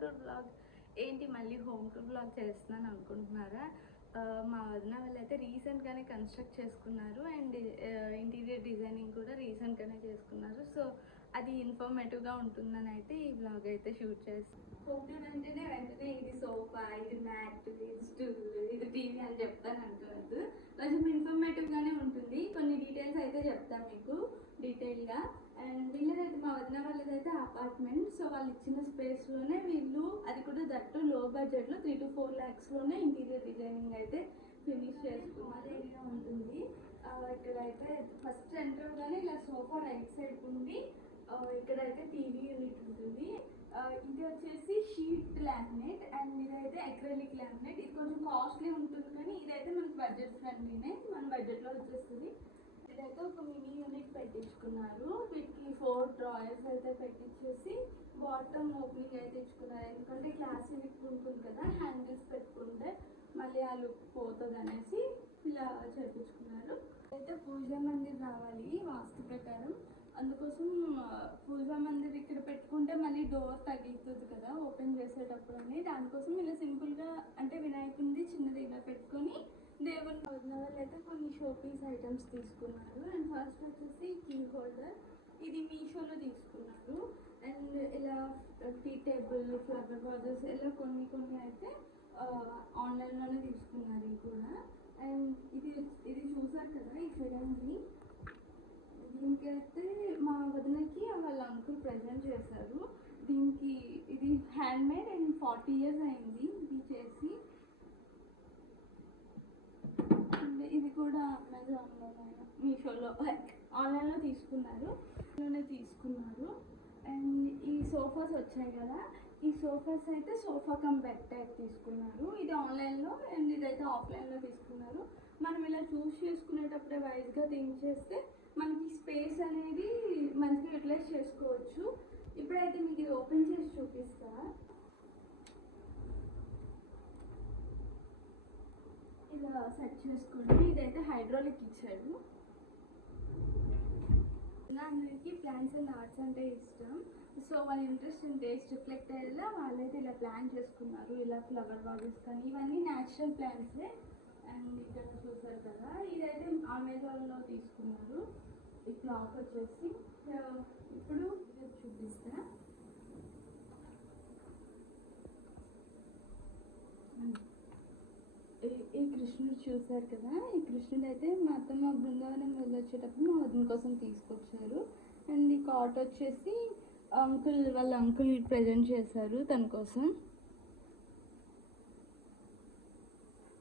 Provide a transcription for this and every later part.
Tour blog. ఏంటి మళ్ళీ home tour blog చేస్తున్నాను అనుకుంటున్నారా? మా వదిన వాళ్ళైతే రీసెంట్గానే కన్స్ట్రక్ట్ చేసుకున్నారు అండ్ ఇంటీరియర్ డిజైనింగ్ కూడా రీసెంట్గానే చేసుకున్నారు. సో అది ఇన్ఫర్మేటివ్గా ఉంటుందని అయితే ఈ బ్లాగ్ అయితే షూట్ చేస్తాను. హోమ్ టూర్ అంటేనే వెంటనే ఇది సోఫా, ఇది మ్యాట్, ఇది స్టూల్, ఇది టీవీ అని చెప్తాను అనుకోవద్దు. కొంచెం ఇన్ఫర్మేటివ్గానే ఉంటుంది. కొన్ని డీటెయిల్స్ అయితే చెప్తాను మీకు డీటెయిల్గా. అండ్ వీళ్ళదైతే మా వదిన వాళ్ళదైతే అపార్ట్మెంట్. సో వాళ్ళు ఇచ్చిన స్పేస్లోనే వీళ్ళు, అది కూడా దట్టు లో బడ్జెట్లో 3 to 4 lakhsలోనే ఇంటీరియర్ డిజైనింగ్ అయితే ఫినిష్ చేసుకున్న ఏరియా ఉంటుంది. ఇక్కడైతే ఫస్ట్ ఎంట్రవ్గానే ఇలా సోఫా రైట్ సైడ్ ఉంది. ఇక్కడైతే టీవీ యూనిట్ ఉంటుంది. ఇది వచ్చేసి షీట్ లామినేట్ అండ్ ఇదైతే అక్రిలిక్ లామినేట్. ఇది కొంచెం కాస్ట్లీ ఉంటుంది కానీ ఇదైతే మనకి బడ్జెట్ ఫ్రెండ్లీనే, మన బడ్జెట్లో వచ్చేస్తుంది. ఇదైతే ఒక మినీ యూనిట్ పెట్టించుకున్నారు. వీటికి 4 డ్రాయర్స్ అయితే పెట్టించేసి బాటమ్ ఓపెనింగ్ అయితే ఇచ్చుకున్నారు. ఎందుకంటే క్లాసీ లుక్ ఉంటుంది కదా, హ్యాండిల్స్ పెట్టుకుంటే మళ్ళీ ఆ లుక్ పోతుంది అనేసి ఇలా చేయించుకున్నారు. అయితే పూజా మందిర్ రావాలి వాస్తు ప్రకారం. అందుకోసం పూజా మందిర్ ఇక్కడ పెట్టుకుంటే మళ్ళీ డోర్ తగ్గుతుంది కదా ఓపెన్ చేసేటప్పుడు అని, దానికోసం ఇలా సింపుల్గా అంటే వినాయకుడిది చిన్నది ఇలా పెట్టుకొని దేవుని వదిన వాళ్ళు అయితే కొన్ని షోపీస్ ఐటమ్స్ తీసుకున్నారు. అండ్ ఫస్ట్ వచ్చేసి కీ హోల్డర్, ఇది మీషోలో తీసుకున్నారు. అండ్ ఇలా టీ టేబుల్, ఫ్లవర్ వాజెస్ ఇలా కొన్ని అయితే ఆన్లైన్లోనే తీసుకున్నారు ఇవి కూడా. అండ్ ఇది చూసారు కదా ఈ ఫిరంగి, దీనికైతే మా వదినకి వాళ్ళ అంకుల్ ప్రజెంట్ చేశారు. దీనికి ఇది హ్యాండ్మేడ్ అండ్ 40 years అయింది ఇది చేసి. ఇది కూడా అమెజాన్లో, మీషోలో, ఆన్లైన్లో తీసుకున్నారు. అండ్ ఈ సోఫాస్ వచ్చాయి కదా, ఈ సోఫాస్ అయితే సోఫా కమ్ బెడ్ టైప్ తీసుకున్నారు. ఇది ఆన్లైన్లో అండ్ ఇదైతే ఆఫ్లైన్లో తీసుకున్నారు. మనం ఇలా చూస్ చేసుకునేటప్పుడే వైజ్గా థింక్ చేస్తే మనకి స్పేస్ అనేది మంచిగా యూటిలైజ్ చేసుకోవచ్చు. ఇప్పుడైతే మీకు ఇది ఓపెన్ చేసి చూపిస్తా. ఇలా సెట్ చేసుకోండి. ఇదైతే హైడ్రాలిక్ ఇచ్చాడు. అందరికీ ప్లాంట్స్ అండ్ ఆర్ట్స్ అంటే ఇష్టం. సో వాళ్ళ ఇంట్రెస్ట్ అండ్ టేస్ట్ రిఫ్లెక్ట్ అయ్యేలా వాళ్ళైతే ఇలా ప్లాన్ చేసుకున్నారు. ఇలా ఫ్లవర్ వాజెస్ కానీ ఇవన్నీ న్యాచురల్ ప్లాంట్సే. అండ్ ఇక్కడ చూసారు కదా, ఇదైతే అమెజాన్లో తీసుకున్నారు. ఈ క్లాత్ వచ్చేసి ఇప్పుడు ఇది చూపిస్తా. ఈ కృష్ణుడు చూసారు కదా, ఈ కృష్ణుడు అయితే మా అత్తమ్మ బృందావనం వెళ్ళొచ్చేటప్పుడు మా వదిన కోసం తీసుకొచ్చారు. అండ్ ఈ కాట్ వచ్చేసి వాళ్ళ అంకుల్ ప్రజెంట్ చేశారు తన కోసం.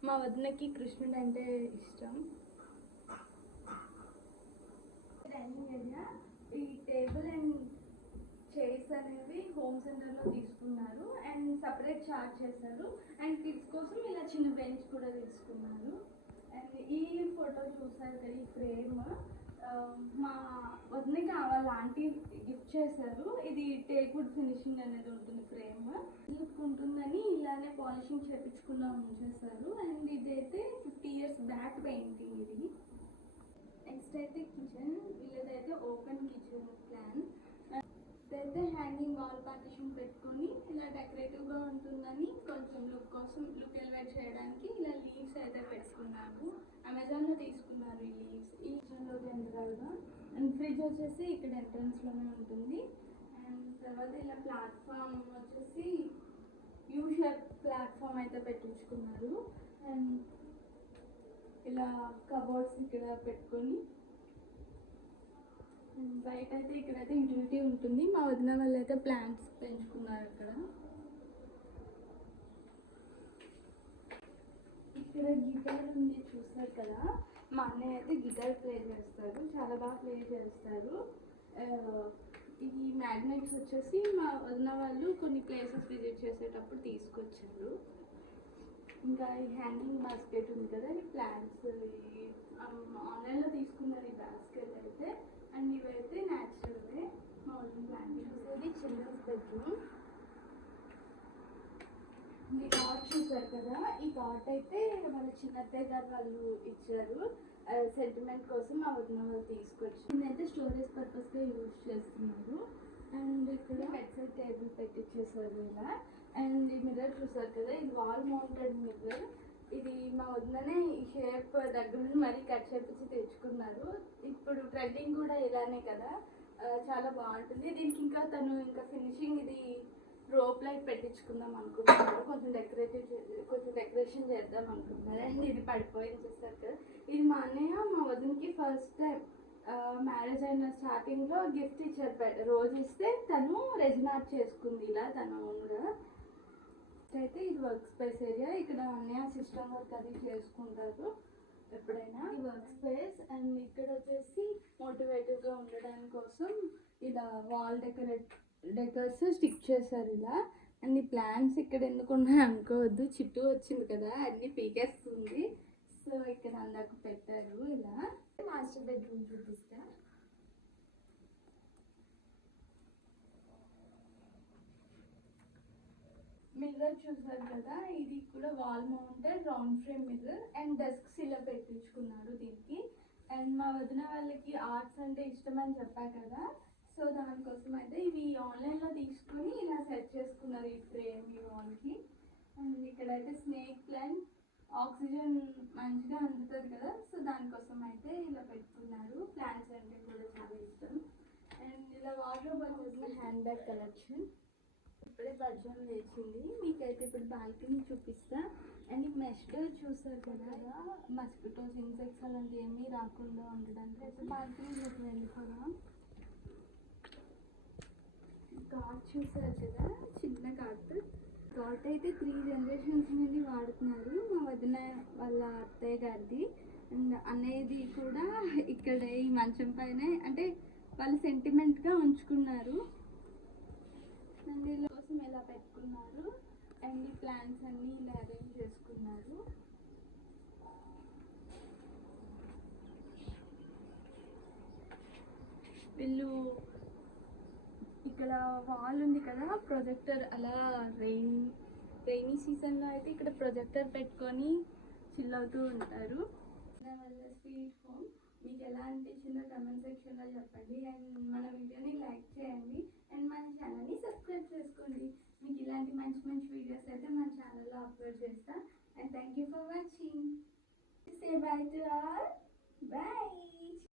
మా వదినకి కృష్ణుడు అంటే ఇష్టం. డైనింగ్ ఏరియా, ఈ టేబుల్ అండ్ చైర్స్ అనేవి హోమ్ సెంటర్లో తీసుకున్నారు అండ్ సపరేట్ చార్జ్ చేశారు. అండ్ కిడ్స్ కోసం ఇలా చిన్న బెంచ్ కూడా తీసుకున్నారు. అండ్ ఈ ఫోటో చూసారు కదా, ఈ ఫ్రేమ్ మా వదినకి వాళ్ళ ఆంటీ గిఫ్ట్ చేశారు. ఇది టేక్వుడ్ ఫినిషింగ్ అనేది ఉంటుంది ఫ్రేమ్. లుక్ ఉంటుందని ఇలానే పాలిషింగ్ చేయించుకున్నా ఉంచేశారు. అండ్ ఇదైతే 50 years బ్యాక్ పెయింటింగ్ ఇది. నెక్స్ట్ అయితే కిచెన్, వీళ్ళదైతే ఓపెన్ కిచెన్ ప్లాన్. ఇదైతే హ్యాంగింగ్ వాల్ పార్టిషన్ పెట్టుకొని ఇలా డెకరేటివ్గా ఉంటుందని కొంచెం లుక్ ఎలివేట్ చేయడానికి ఇలా లీవ్స్ అయితే పెట్టుకున్నారు. అమెజాన్లో తీసుకున్నారు ఈ లీవ్స్. ఈ కిచెన్లో జనరల్గా. అండ్ ఫ్రిడ్జ్ వచ్చేసి ఇక్కడ ఎంట్రన్స్లోనే ఉంటుంది. అండ్ తర్వాత ఇలా ప్లాట్ఫామ్ వచ్చేసి యూ షేప్ ప్లాట్ఫామ్ అయితే పెట్టించుకున్నారు. అండ్ ఇలా కబోర్డ్స్ ఇక్కడ పెట్టుకొని బయట అయితే ఇక్కడైతే యూటిలిటీ ఉంటుంది. మా వదిన వాళ్ళు అయితే ప్లాంట్స్ పెంచుకున్నారు అక్కడ. ఇక్కడ గిటార్ ఉంది చూస్తారు కదా, మా అన్నయ్య అయితే గిటార్ ప్లే చేస్తారు, చాలా బాగా ప్లే చేస్తారు. ఈ మ్యాగ్నెట్స్ వచ్చేసి మా వదిన వాళ్ళు కొన్ని ప్లేసెస్ విజిట్ చేసేటప్పుడు తీసుకొచ్చారు. ఇంకా ఈ హ్యాంగింగ్ బాస్కెట్ ఉంది కదా, ఈ ప్లాంట్స్ ఆన్లైన్లో తీసుకున్నారు ఈ బాస్కెట్ అయితే. అండ్ ఇవైతే న్యాచురల్వే మోడర్న్ ప్లాంటింగ్స్. ఇది చిల్డ్రన్స్ బెడ్రూమ్. ఈ కాట్ చూసారు కదా, ఈ కాట్ అయితే వాళ్ళ చిన్నత్తయ్య గారు వాళ్ళు ఇచ్చారు సెంటిమెంట్ కోసం మా వదిన వాళ్ళు తీసుకొచ్చి. దీన్నైతే స్టోరేజ్ పర్పస్గా యూజ్ చేస్తున్నారు. అండ్ ఇక్కడ బెడ్ సైడ్ టేబుల్ పెట్టించేసారు ఇలా. అండ్ ఈ మిర్రర్ చూసారు కదా, ఇది వాల్ మౌంటెడ్ మిర్రర్. ఇది మా వదిననే ఈ షేప్ దగ్గర నుండి మరీ కట్ చేపించి తెచ్చుకున్నారు. ఇప్పుడు ట్రెండింగ్ కూడా ఇలానే కదా, చాలా బాగుంటుంది. దీనికి ఇంకా తను ఇంకా ఫినిషింగ్ ఇది రోప్ లైట్ పెట్టించుకుందాం అనుకుంటున్నారు, కొంచెం డెకరేషన్ చేద్దాం అనుకుంటున్నారు. అండ్ ఇది పడిపోయింది చూస్తారు కదా, ఇది మా అన్నయ్య మా వదినకి ఫస్ట్ టైం మ్యారేజ్ అయిన స్టార్టింగ్లో గిఫ్ట్ ఇచ్చారు, రోజు ఇస్తే తను రెజిన్ ఆర్ట్ చేసుకుంది ఇలా తన ఓన్గా. అయితే ఇది వర్క్ స్పేస్ ఏరియా, ఇక్కడ అన్నయ్య సిస్టమ్ వర్క్ అది చేసుకుంటారు ఎప్పుడైనా. ఈ వర్క్ స్పేస్. అండ్ ఇక్కడ వచ్చేసి మోటివేటివ్గా ఉండడానికి కోసం ఇలా వాల్ డెకర్స్ స్టిక్ చేశారు ఇలా. అండ్ ఈ ప్లాంట్స్ ఇక్కడ ఎందుకు ఉన్నాయి అనుకోవద్దు, చిట్టు వచ్చింది కదా అన్నీ పీకేస్తుంది. సో ఇక్కడ అందరికి పెట్టారు ఇలా. మాస్టర్ బెడ్రూమ్ చూపిస్తా. మిర్రర్ చూసారు కదా, ఇది కూడా wall mounted round frame mirror. And desks ఇలా పెట్టించుకున్నారు దీనికి. అండ్ మా వదిన వాళ్ళకి ఆర్ట్స్ అంటే ఇష్టం అని చెప్పా కదా, సో దానికోసం అయితే ఇవి ఆన్లైన్లో తీసుకొని ఇలా సెట్ చేసుకున్నారు ఈ ఫ్రేమ్ ఈ వాల్కి. అండ్ ఇక్కడైతే స్నేక్ ప్లాంట్ ఆక్సిజన్ మంచిగా అందుతుంది కదా, సో దానికోసం అయితే ఇలా పెట్టుకున్నారు. ప్లాంట్స్ అంటే కూడా చాలా ఇష్టం. అండ్ ఇలా వాటర్ వచ్చేసిన హ్యాండ్ బ్యాగ్ కలెక్షన్. ఇప్పుడే బడ్జెట్ లేచింది, మీకైతే ఇప్పుడు బాల్కనీ చూపిస్తా. అండ్ ఈ మెష్ డోర్ చూసారు కదా, మస్కిటోస్ ఇన్సెక్ట్స్ అలాంటి ఏమీ రాకుండా ఉండడానికి అయితే బాల్కనీలోకి వెళ్ళిపోదాం. కాట్ చూసారు కదా, చిన్న కాట్ అయితే 3 జనరేషన్స్ నుండి వాడుతున్నారు. మా వదిన వాళ్ళ అత్తయ్య గారిది. అండ్ అనేది కూడా ఇక్కడ ఈ మంచం పైన అంటే వాళ్ళు సెంటిమెంట్గా ఉంచుకున్నారు. అండ్ వీళ్ళ కోసం ఇలా పెట్టుకున్నారు. అండ్ ఈ ప్లాంట్స్ అన్నీ ఇలా అరేంజ్ చేసుకున్నారు. వీళ్ళు ఇక్కడ వాల్ ఉంది కదా, ప్రొజెక్టర్ అలా రైనీ సీజన్లో అయితే ఇక్కడ ప్రొజెక్టర్ పెట్టుకొని చిల్ అవుతూ ఉంటారు. వాళ్ళ స్వీట్ హోమ్ మీకు ఎలా అనిపించిందో కమెంట్ సెక్షన్లో చెప్పండి. అండ్ మన వీడియోని లైక్ చేయండి అండ్ మన ఛానల్ని సబ్స్క్రైబ్ చేసుకోండి. మీకు ఇలాంటి మంచి మంచి వీడియోస్ అయితే మన ఛానల్లో అప్లోడ్ చేస్తా. And thank you for watching. Say by to all. By.